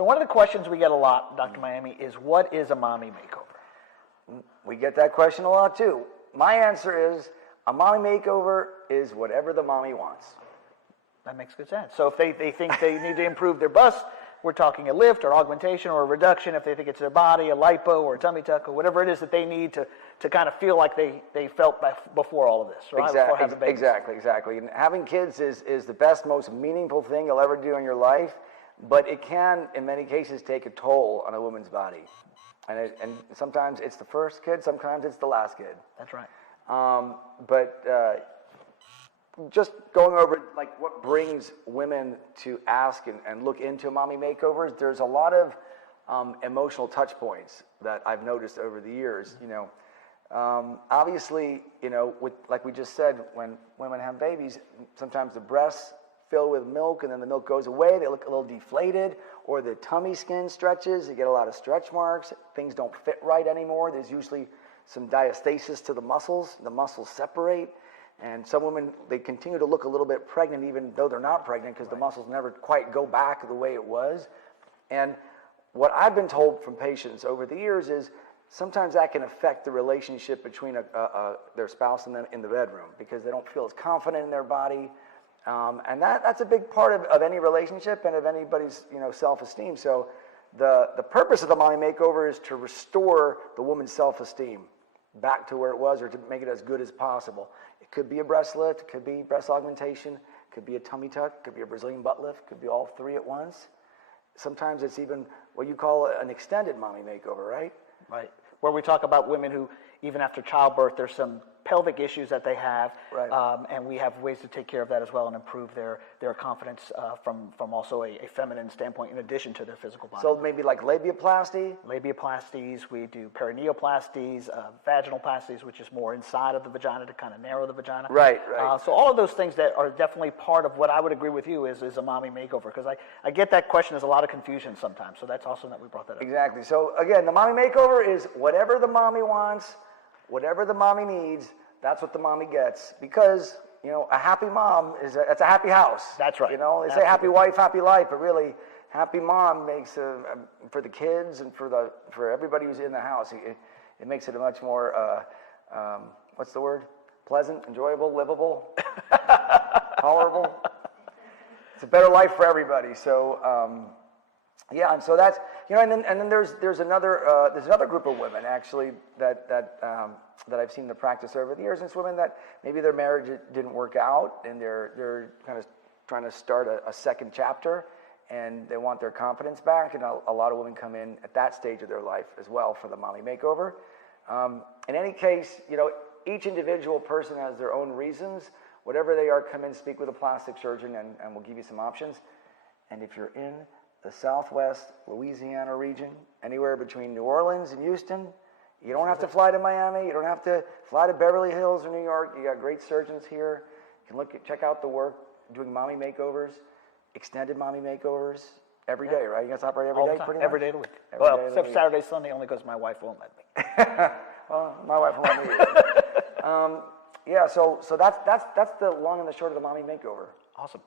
So one of the questions we get a lot, Dr. Miami, is what is a mommy makeover? We get that question a lot too. My answer is a mommy makeover is whatever the mommy wants. That makes good sense. So if they think they need to improve their bust, we're talking a lift or augmentation or a reduction. If they think it's their body, a lipo or a tummy tuck or whatever it is that they need to kind of feel like they felt before all of this, right? Before having babies. Exactly. And having kids is the best, most meaningful thing you'll ever do in your life, but it can, in many cases, take a toll on a woman's body. And sometimes it's the first kid, sometimes it's the last kid. That's right. Just going over like what brings women to ask and look into mommy makeovers, there's a lot of emotional touch points that I've noticed over the years. Obviously, with like we just said, when women have babies, sometimes the breasts fill with milk and then the milk goes away. They look a little deflated, or the tummy skin stretches. You get a lot of stretch marks. Things don't fit right anymore. There's usually some diastasis to the muscles. The muscles separate. And some women, they continue to look a little bit pregnant even though they're not pregnant because the muscles never quite go back the way it was. And what I've been told from patients over the years is sometimes that can affect the relationship between their spouse and them in the bedroom because they don't feel as confident in their body. And that's a big part of any relationship and of anybody's self-esteem. So the purpose of the mommy makeover is to restore the woman's self-esteem back to where it was, or to make it as good as possible. It could be a breast lift, it could be breast augmentation, it could be a tummy tuck, it could be a Brazilian butt lift, it could be all three at once. Sometimes it's even what you call an extended mommy makeover, right? Right. Where we talk about women who, even after childbirth, there's some pelvic issues that they have, right. And we have ways to take care of that as well and improve their confidence from also a feminine standpoint in addition to their physical body. So maybe like labiaplasty? Labiaplasties, we do perineoplasties, vaginoplasties, which is more inside of the vagina to kind of narrow the vagina. Right. So all of those things that are definitely part of what I would agree with you is a mommy makeover, because I get that question. There's a lot of confusion sometimes, so that's awesome that we brought that up. Exactly. So again, the mommy makeover is whatever the mommy wants, whatever the mommy needs, that's what the mommy gets. Because, a happy mom it's a happy house. That's right. They say happy wife, happy life, but really, happy mom makes for the kids and for everybody who's in the house, it makes it a much more, what's the word? Pleasant, enjoyable, livable, tolerable. It's a better life for everybody. So, yeah, and so that's and then there's another group of women actually that I've seen the practice over the years. And it's women that maybe their marriage didn't work out and they're kind of trying to start a second chapter and they want their confidence back. And a lot of women come in at that stage of their life as well for the mommy makeover. In any case, each individual person has their own reasons. Whatever they are, come in, speak with a plastic surgeon, and we'll give you some options. And if you're in the Southwest Louisiana region, anywhere between New Orleans and Houston, you don't have to fly to Miami. You don't have to fly to Beverly Hills or New York. You got great surgeons here. You can check out the work doing mommy makeovers, extended mommy makeovers every day, right? You guys operate every day, pretty much? Every day of the week. Except Saturday, Sunday, only because my wife won't let me. Well, my wife won't let me either. Yeah, so that's the long and the short of the mommy makeover. Awesome.